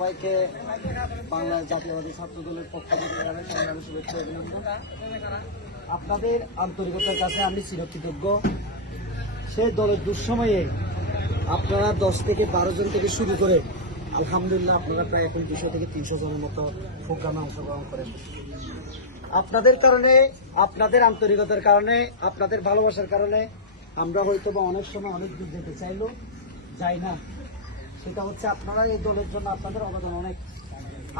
সবাইকে বাংলা জাতীয়বাদী ছাত্র দলের পক্ষ থেকে শুভেচ্ছা অভিনন্দন। আপনাদের আন্তরিকতার কাছে আমি চিরকৃতজ্ঞ। সেই দলের দুঃসময়ে আপনারা দশ থেকে বারো জন থেকে শুরু করে, আলহামদুলিল্লাহ আপনারা প্রায় এখন দুশো থেকে তিনশো জনের মতো প্রোগ্রামে অংশগ্রহণ করেন। আপনাদের কারণে, আপনাদের আন্তরিকতার কারণে, আপনাদের ভালোবাসার কারণে আমরা হয়তো বা অনেক সময় অনেক দূর যেতে চাইলো যাই না। সেটা হচ্ছে আপনারা এই দলের জন্য আপনাদের অবদান অনেক।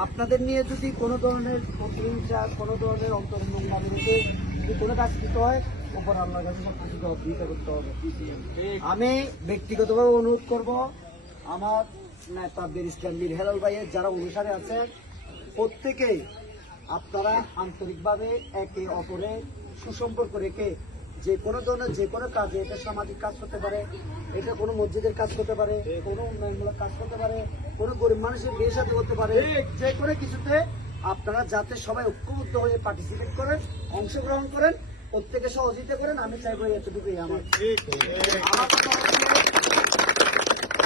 আপনাদের নিয়ে যদি কোনো ধরনের প্রতিহিংসা, কোনো ধরনের অন্তর্মঙ্গা বিরুদ্ধে যদি কোনো কাজ করতে হয় ওপর আল্লাহর কাছে সব কিছু অভিহিত করতে হবে। আমি ব্যক্তিগতভাবে অনুরোধ করব, আমার নেতা ইসলাম বীর হেলাল ভাইয়ের যারা অনুসারে আছেন, প্রত্যেকেই আপনারা আন্তরিকভাবে একে অপরে সুসম্পর্ক রেখে যে কোনো ধরনের যে কোনো কাজে এটা সামাজিক কাজ করতে পারে এটা কোনো মসজিদের কাজ করতে পারে কোনো উন্নয়নমূলক কাজ করতে পারে কোনো গরিব মানুষের বিয়ে সাথে করতে পারে। যে কোনো কিছুতে আপনারা যাতে সবাই ঐক্যবদ্ধ হয়ে পার্টিসিপেট করেন অংশগ্রহণ করেন প্রত্যেকে সহযোগিতা করেন আমি চাইব এতটুকুই আমার।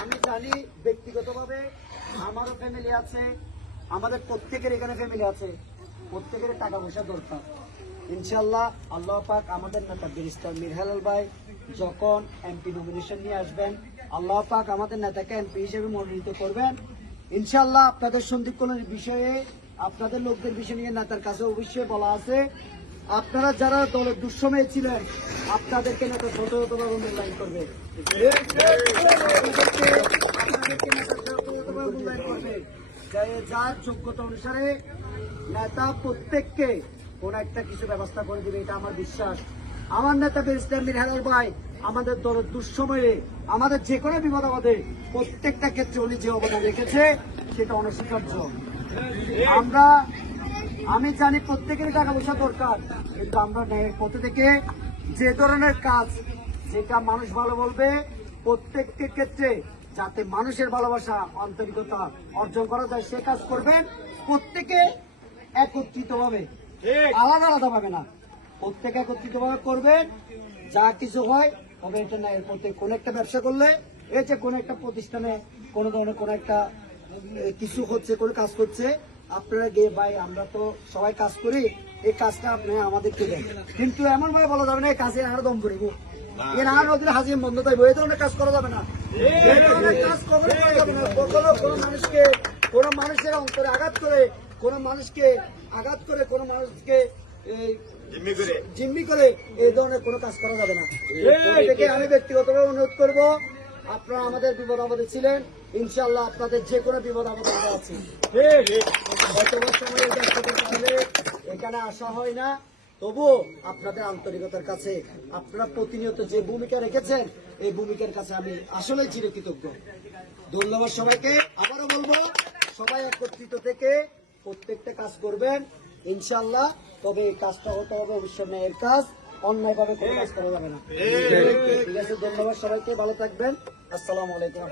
আমি জানি ব্যক্তিগতভাবে আমারও ফ্যামিলি আছে আমাদের প্রত্যেকের এখানে ফ্যামিলি আছে প্রত্যেকের টাকা পয়সা দরকার। ইনশাল্লাহ আল্লাহ পাক আমাদের নেতা ব্যারিস্টার মীর হেলাল ভাই যখন এমপি নমিনেশন নিয়ে আসবেন, আল্লাহ পাক আমাদের নেতাকে এমপি হিসেবে মনোনীত করবেন। ইনশাল্লাহ আপনাদের সন্ধিকরণের বিষয়ে, আপনাদের লোকদের বিষয় নিয়ে নেতার কাছে অবশ্যই বলা আছে। আপনারা যারা দলের দুঃসময়ে ছিলেন, আপনাদেরকে নেতা শতভাবে মূল্যায়ন করবে। যার যোগ্যতা অনুসারে নেতা প্রত্যেককে কোন একটা কিছু ব্যবস্থা করে দিবে, এটা আমার বিশ্বাস। আমার নেতা বেরিস্টার হেলাল ভাই, আমাদের দলের দুঃসময়ে, আমাদের যে কোনো বিপদ আমাদের প্রত্যেকটা ক্ষেত্রে উনি যে অবদান রেখেছে, সেটা অনস্বীকার্য। আমরা, আমি জানি প্রত্যেকের টাকা পয়সা দরকার, কিন্তু আমরা ন্যায়ের পথে থেকে যে ধরনের কাজ যেটা মানুষ ভালো বলবে, প্রত্যেকটি ক্ষেত্রে যাতে মানুষের ভালোবাসা, আন্তরিকতা অর্জন করা যায়, সে কাজ করবেন প্রত্যেকে একত্রিত ভাবে আলাদা আলাদা ভাবে না। প্রত্যেকে একত্রিত ভাবে করবেন যা কিছু হয় তবে এটা ন্যায়ের পথে কোন একটা ব্যবসা করলে এই যে কোন একটা প্রতিষ্ঠানে কোন ধরনের কোন একটা কিছু হচ্ছে কোনো কাজ করছে আপনারা গিয়ে ভাই আমরা তো সবাই কাজ করি এই কাজটা আপনি আমাদেরকে দেন। কিন্তু এমন ভাবে বলা যাবে না এই কাজে আর দম করিব। এর আর ওদের হাজির বন্ধ থাকবে এই ধরনের কাজ করা যাবে না। এই ধরনের কাজ কখনো করা যাবে না। কখনো কোনো মানুষকে কোনো মানুষের অন্তরে আঘাত করে কোনো মানুষকে আঘাত করে কোনো মানুষকে জিম্মি করে। এই ধরনের কোনো কাজ করা যাবে না। থেকে আমি ব্যক্তিগতভাবে অনুরোধ করব আপনারা আমাদের বিপদ আপদে ছিলেন ইনশাল্লাহ আপনাদের যে কোনো বিপদ আপদে আমরা আছি। বর্তমান সময়ে এখানে আসা হয় না। তবুও আপনাদের আন্তরিকতার কাছে আপনারা প্রতিনিয়ত যে ভূমিকা রেখেছেন এই ভূমিকার কাছে আমি আসলে চিরকৃতজ্ঞ। ধন্যবাদ সবাইকে। আবারও বলব সবাই একত্রিত থেকে প্রত্যেকটা কাজ করবেন ইনশাল্লাহ তবে এই কাজটা হতে হবে অবশ্যই ন্যায়ের কাজ অন্যায় ভাবে কোনো কাজ করা যাবে না। ঠিক আছে, ধন্যবাদ সবাইকে, ভালো থাকবেন। আসসালামু আলাইকুম